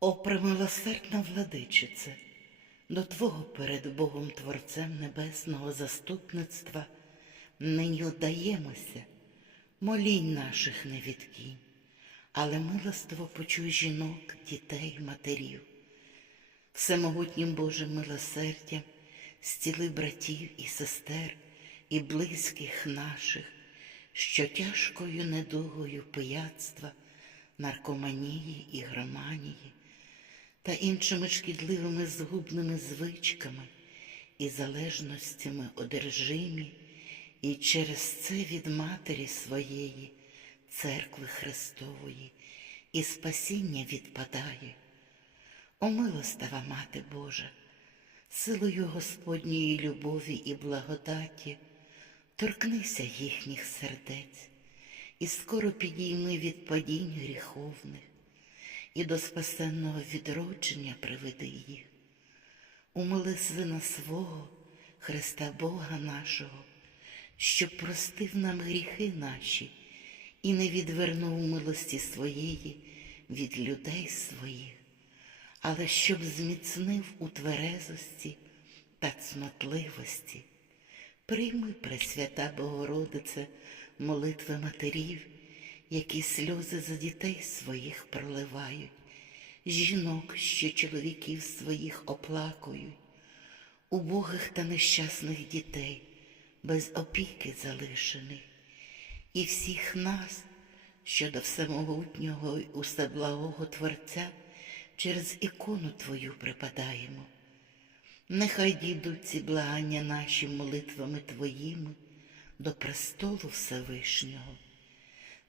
О, премилосердна владичице, до Твого перед Богом Творцем Небесного заступництва нині вдаємося, молінь наших не відкинь, але милостиво почуй жінок, дітей, матерів. Всемогутнім Божим милосердям зціли братів і сестер, і близьких наших, що тяжкою недугою пияцтва, наркоманії і громанії та іншими шкідливими згубними звичками і залежностями одержимі, і через це від Матері своєї, церкви Христової, і спасіння відпадає. О милостава Мати Божа, силою Господньої любові і благодаті, торкнися їхніх сердець, і скоро підійми від падінь гріховних, і до спасенного відродження приведи їх. Умили Сина свого, Христа Бога нашого, щоб простив нам гріхи наші і не відвернув милості своєї від людей своїх але щоб зміцнив у тверезості та цнотливості. Прийми, Пресвята Богородице, молитви матерів, які сльози за дітей своїх проливають, жінок, що чоловіків своїх оплакують, убогих та нещасних дітей, без опіки залишених, і всіх нас, що до всемогутнього й усеблагого Творця через ікону Твою припадаємо. Нехай дійдуть ці благання наші молитвами Твоїми до престолу Всевишнього.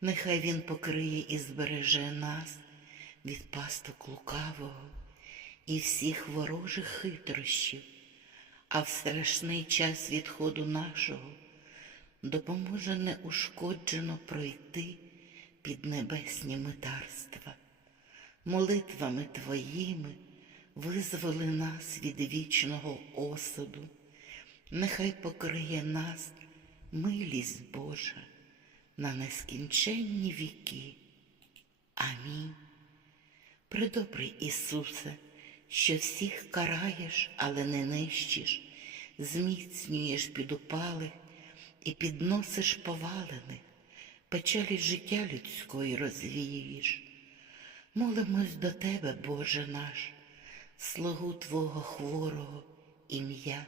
Нехай Він покриє і збереже нас від пасток лукавого і всіх ворожих хитрощів, а в страшний час відходу нашого допоможе неушкоджено пройти під небесні митарства. Молитвами Твоїми визволи нас від вічного осуду, нехай покриє нас милість Божа на нескінченні віки. Амінь. Придобрий Ісусе, що всіх караєш, але не нищиш, зміцнюєш підупалих і підносиш повалених, печалі життя людської розвіюєш. Молимось до Тебе, Боже наш, слугу Твого хворого ім'я.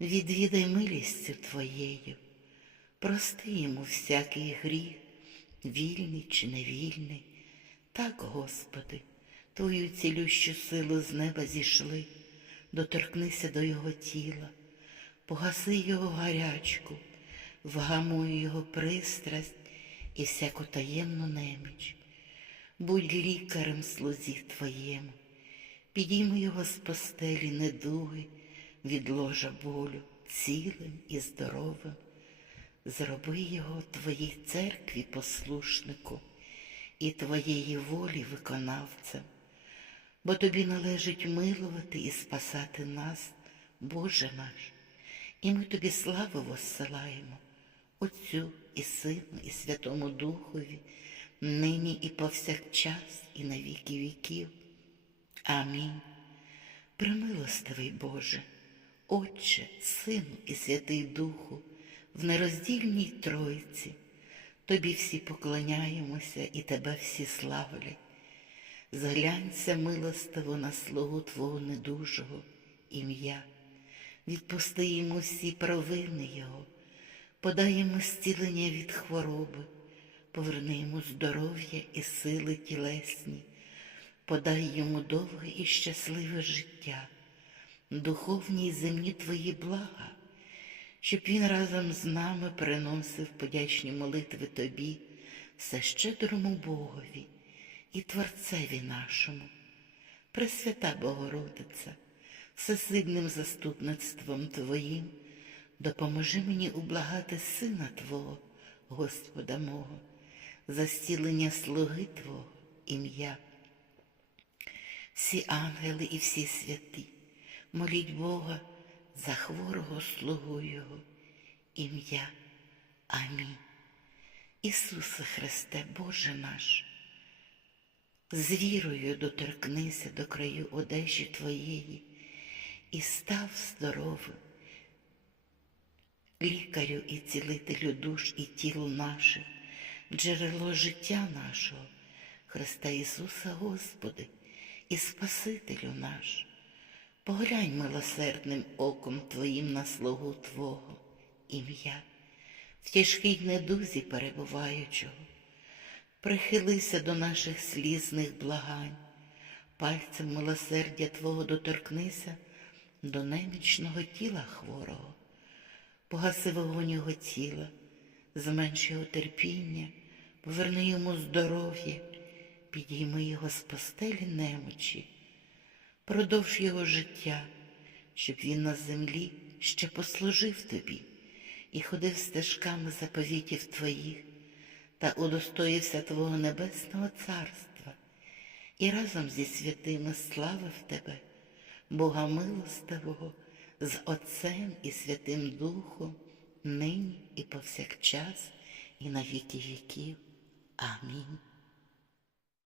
Відвідай милістю Твоєю, прости йому всякий гріх, вільний чи невільний. Так, Господи, Твою цілющу силу з неба зійшли, доторкнися до Його тіла, погаси Його гарячку, вгамуй Його пристрасть і всяку таємну неміч будь лікарем слузі Твоєму, підійми його з постелі недуги, від ложа болю, цілим і здоровим, зроби його Твоїй церкві послушнику і Твоєї волі виконавцем, бо тобі належить милувати і спасати нас, Боже наш, і ми тобі славу воссилаємо, Отцю і Сину, і Святому Духові нині і повсякчас, і на віки віків. Амінь. Премилостивий Боже, Отче, Сину і Святий Духу, в нероздільній Тройці, Тобі всі поклоняємося і Тебе всі славлять. Зглянься милостиво на слугу Твого недужого ім'я, відпусти всі провини Його, подай йому зцілення від хвороби поверни йому здоров'я і сили тілесні, подай йому довге і щасливе життя, духовні й земні твої блага, щоб він разом з нами приносив подячні молитви тобі, всещедрому Богові і Творцеві нашому, Пресвята Богородиця, всесильним заступництвом Твоїм, допоможи мені ублагати Сина Твого, Господа мого за зцілення слуги Твого ім'я. Всі ангели і всі святі, моліть Бога за хворого слугу Його ім'я. Амінь. Ісусе Христе, Боже наш, З вірою доторкнися до краю одежі твоєї і став здоровим, лікарю і цілителю душ і тілу наших, джерело життя нашого, Христа Ісуса Господи і Спасителю наш. Поглянь милосердним оком Твоїм на слугу Твого ім'я, в тяжкій недузі перебуваючого. Прихилися до наших слізних благань, пальцем милосердя Твого доторкнися до немічного тіла хворого, погаси вогонь його тіла, зменш його терпіння, поверни йому здоров'я, підійми його з постелі немочі, продовж його життя, щоб він на землі ще послужив тобі і ходив стежками заповітів твоїх та удостоївся Твого Небесного Царства, і разом зі святими славив Тебе, Бога милостивого, з Отцем і Святим Духом, нині і повсякчас, і на віки віків. Амінь.